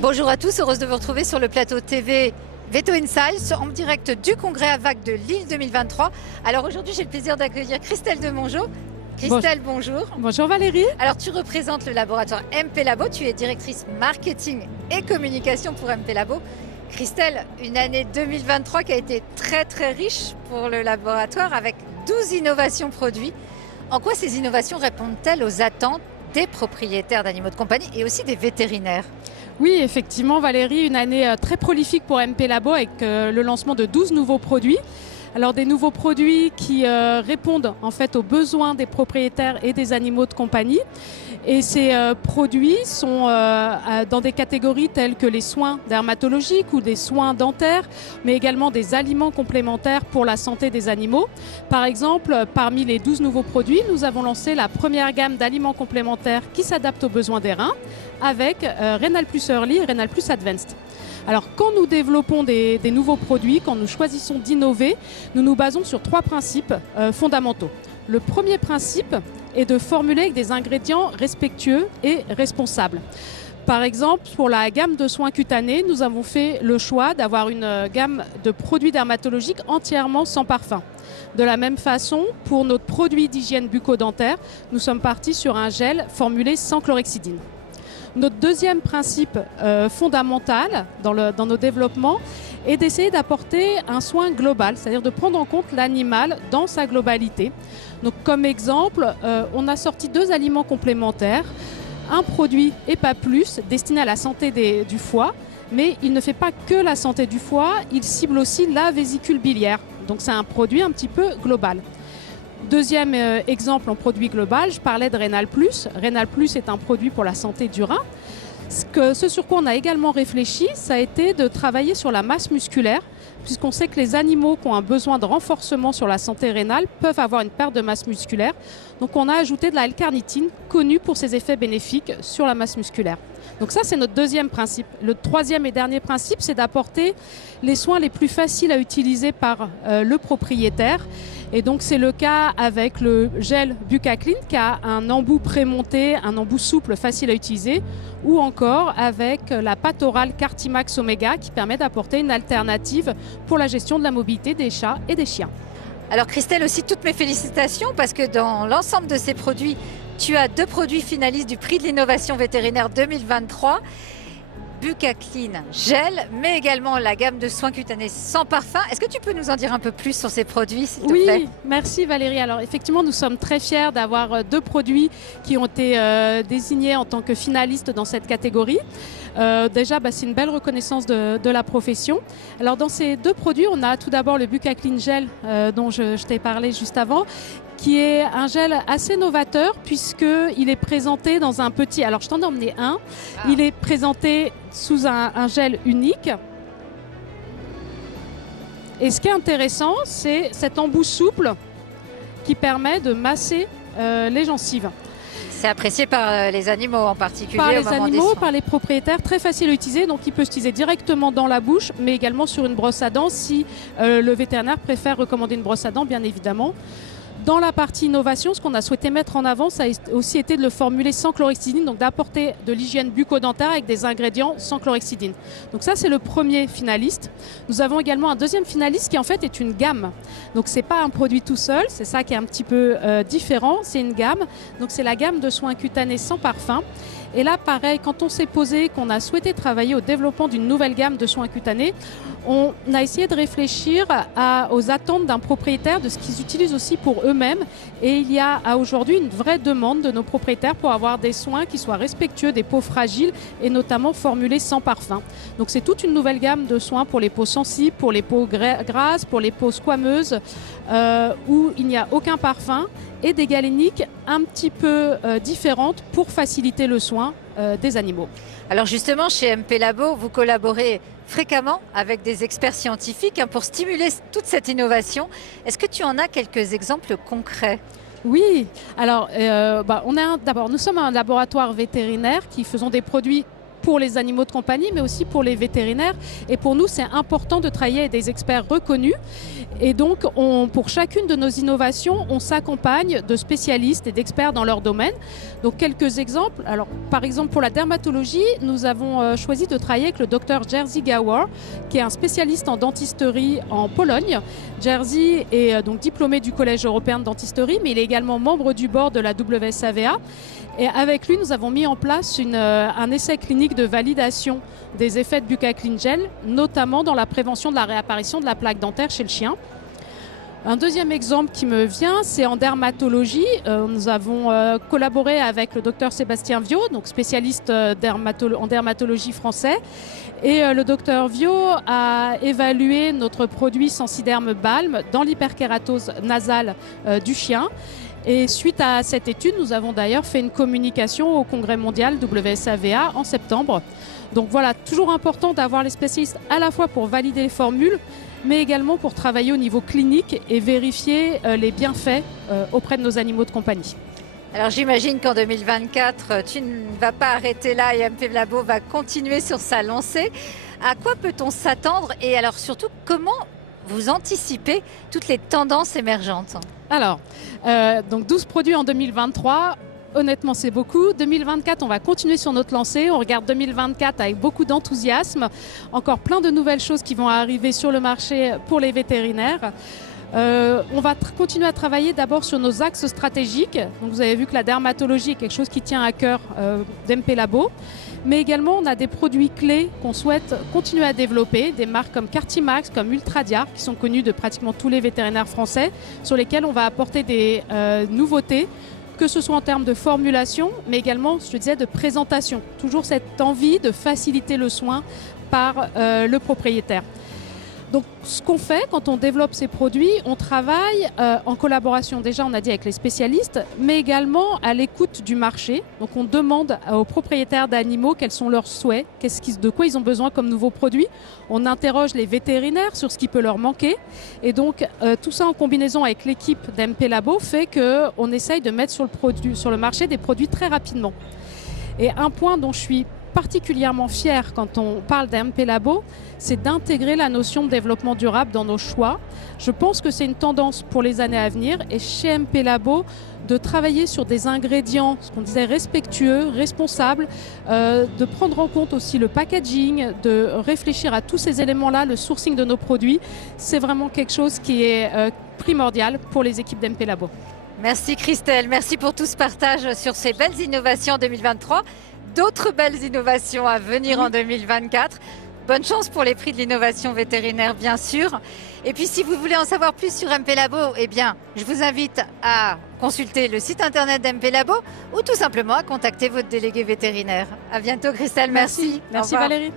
Bonjour à tous, heureuse de vous retrouver sur le plateau TV Veto Insights en direct du congrès AVAC de Lille 2023. Alors aujourd'hui, j'ai le plaisir d'accueillir Christelle de Mongeau. Christelle, bonjour. Bonjour Valérie. Alors tu représentes le laboratoire MP Labo, tu es directrice marketing et communication pour MP Labo. Christelle, une année 2023 qui a été très riche pour le laboratoire avec 12 innovations produits. En quoi ces innovations répondent-elles aux attentes des propriétaires d'animaux de compagnie et aussi des vétérinaires ? Oui, effectivement Valérie, une année très prolifique pour MP Labo avec le lancement de 12 nouveaux produits. Alors des nouveaux produits qui répondent en fait aux besoins des propriétaires et des animaux de compagnie. Et ces produits sont dans des catégories telles que les soins dermatologiques ou des soins dentaires, mais également des aliments complémentaires pour la santé des animaux. Par exemple, parmi les 12 nouveaux produits, nous avons lancé la première gamme d'aliments complémentaires qui s'adaptent aux besoins des reins avec Renal Plus Early et Renal Plus Advanced. Alors quand nous développons des nouveaux produits, quand nous choisissons d'innover, nous nous basons sur 3 principes fondamentaux. Le premier principe est de formuler avec des ingrédients respectueux et responsables. Par exemple, pour la gamme de soins cutanés, nous avons fait le choix d'avoir une gamme de produits dermatologiques entièrement sans parfum. De la même façon, pour notre produit d'hygiène bucco-dentaire, nous sommes partis sur un gel formulé sans chlorhexidine. Notre deuxième principe fondamental dans nos développements est d'essayer d'apporter un soin global, c'est-à-dire de prendre en compte l'animal dans sa globalité. Donc, comme exemple, on a sorti 2 aliments complémentaires, un produit et pas plus destiné à la santé du foie, mais il ne fait pas que la santé du foie, il cible aussi la vésicule biliaire. Donc c'est un produit un petit peu global. Deuxième exemple en produit global, je parlais de Renal Plus. Renal Plus est un produit pour la santé du rein. Ce sur quoi on a également réfléchi, ça a été de travailler sur la masse musculaire, puisqu'on sait que les animaux qui ont un besoin de renforcement sur la santé rénale peuvent avoir une perte de masse musculaire. Donc on a ajouté de la L-carnitine, connue pour ses effets bénéfiques sur la masse musculaire. Donc ça, c'est notre deuxième principe. Le troisième et dernier principe, c'est d'apporter les soins les plus faciles à utiliser par le propriétaire. Et donc c'est le cas avec le gel Bucaclean qui a un embout prémonté, un embout souple, facile à utiliser, ou encore avec la pâte orale Cartimax Omega qui permet d'apporter une alternative pour la gestion de la mobilité des chats et des chiens. Alors Christelle, aussi toutes mes félicitations parce que dans l'ensemble de ces produits, tu as 2 produits finalistes du prix de l'innovation vétérinaire 2023. Bucaclean gel, mais également la gamme de soins cutanés sans parfum. Est-ce que tu peux nous en dire un peu plus sur ces produits, s'il te plaît ? Oui, merci Valérie. Alors effectivement, nous sommes très fiers d'avoir 2 produits qui ont été désignés en tant que finalistes dans cette catégorie. Déjà, c'est une belle reconnaissance de la profession. Alors dans ces 2 produits, on a tout d'abord le Bucaclean gel dont je t'ai parlé juste avant, qui est un gel assez novateur puisqu'il est présenté dans un petit... Alors je t'en ai emmené un. Il est présenté sous un gel unique. Et ce qui est intéressant, c'est cet embout souple qui permet de masser les gencives. C'est apprécié par les animaux en particulier. Par les animaux, par les propriétaires, très facile à utiliser. Donc il peut s'utiliser directement dans la bouche, mais également sur une brosse à dents si le vétérinaire préfère recommander une brosse à dents, bien évidemment. Dans la partie innovation, ce qu'on a souhaité mettre en avant, ça a aussi été de le formuler sans chlorhexidine, donc d'apporter de l'hygiène bucco-dentaire avec des ingrédients sans chlorhexidine. Donc ça, c'est le premier finaliste. Nous avons également un deuxième finaliste qui en fait est une gamme. Donc c'est pas un produit tout seul, c'est ça qui est un petit peu différent, c'est une gamme. Donc c'est la gamme de soins cutanés sans parfum. Et là, pareil, quand on s'est posé, qu'on a souhaité travailler au développement d'une nouvelle gamme de soins cutanés, on a essayé de réfléchir aux attentes d'un propriétaire, de ce qu'ils utilisent aussi pour eux-mêmes. Et il y a aujourd'hui une vraie demande de nos propriétaires pour avoir des soins qui soient respectueux des peaux fragiles et notamment formulés sans parfum. Donc c'est toute une nouvelle gamme de soins pour les peaux sensibles, pour les peaux grasses, pour les peaux squameuses, où il n'y a aucun parfum, et des galéniques un petit peu différentes pour faciliter le soin des animaux. Alors justement, chez MP Labo, vous collaborez fréquemment avec des experts scientifiques pour stimuler toute cette innovation. Est-ce que tu en as quelques exemples concrets ? Oui, alors d'abord nous sommes un laboratoire vétérinaire qui faisons des produits pour les animaux de compagnie, mais aussi pour les vétérinaires. Et pour nous, c'est important de travailler avec des experts reconnus. Et donc, pour chacune de nos innovations, on s'accompagne de spécialistes et d'experts dans leur domaine. Donc, quelques exemples. Alors, par exemple, pour la dermatologie, nous avons choisi de travailler avec le docteur Jerzy Gawor, qui est un spécialiste en dentisterie en Pologne. Jerzy est donc diplômé du Collège européen de dentisterie, mais il est également membre du board de la WSAVA. Et avec lui, nous avons mis en place un essai clinique de validation des effets de Bucacline Gel, notamment dans la prévention de la réapparition de la plaque dentaire chez le chien. Un deuxième exemple qui me vient, c'est en dermatologie. Nous avons collaboré avec le docteur Sébastien Viau, donc spécialiste en dermatologie français. Et le docteur Viau a évalué notre produit Sensiderme Balm dans l'hyperkératose nasale du chien. Et suite à cette étude, nous avons d'ailleurs fait une communication au congrès mondial WSAVA en septembre. Donc voilà, toujours important d'avoir les spécialistes à la fois pour valider les formules, mais également pour travailler au niveau clinique et vérifier les bienfaits auprès de nos animaux de compagnie. Alors j'imagine qu'en 2024, tu ne vas pas arrêter là et MP Labo va continuer sur sa lancée. À quoi peut-on s'attendre et alors surtout comment vous anticipez toutes les tendances émergentes? Alors, donc 12 produits en 2023. Honnêtement, c'est beaucoup. 2024, on va continuer sur notre lancée. On regarde 2024 avec beaucoup d'enthousiasme. Encore plein de nouvelles choses qui vont arriver sur le marché pour les vétérinaires. On va continuer à travailler d'abord sur nos axes stratégiques. Donc, vous avez vu que la dermatologie est quelque chose qui tient à cœur d'MP Labo. Mais également, on a des produits clés qu'on souhaite continuer à développer, des marques comme Cartimax, comme Ultradiar, qui sont connues de pratiquement tous les vétérinaires français, sur lesquels on va apporter des nouveautés, que ce soit en termes de formulation, mais également, je disais, de présentation. Toujours cette envie de faciliter le soin par le propriétaire. Donc, ce qu'on fait quand on développe ces produits, on travaille en collaboration, déjà, on a dit, avec les spécialistes, mais également à l'écoute du marché. Donc, on demande aux propriétaires d'animaux quels sont leurs souhaits, de quoi ils ont besoin comme nouveaux produits. On interroge les vétérinaires sur ce qui peut leur manquer. Et donc, tout ça en combinaison avec l'équipe d'MP Labo fait qu'on essaye de mettre sur le marché des produits très rapidement. Et un point dont je suis particulièrement fière quand on parle d'MP Labo, c'est d'intégrer la notion de développement durable dans nos choix. Je pense que c'est une tendance pour les années à venir et chez MP Labo de travailler sur des ingrédients, ce qu'on disait respectueux, responsables, de prendre en compte aussi le packaging, de réfléchir à tous ces éléments-là, le sourcing de nos produits. C'est vraiment quelque chose qui est primordial pour les équipes d'MP Labo. Merci Christelle, merci pour tout ce partage sur ces belles innovations en 2023. D'autres belles innovations à venir en 2024. Bonne chance pour les prix de l'innovation vétérinaire, bien sûr. Et puis, si vous voulez en savoir plus sur MP Labo, eh bien, je vous invite à consulter le site internet d'MP Labo ou tout simplement à contacter votre délégué vétérinaire. À bientôt, Christelle. Merci. Merci Valérie.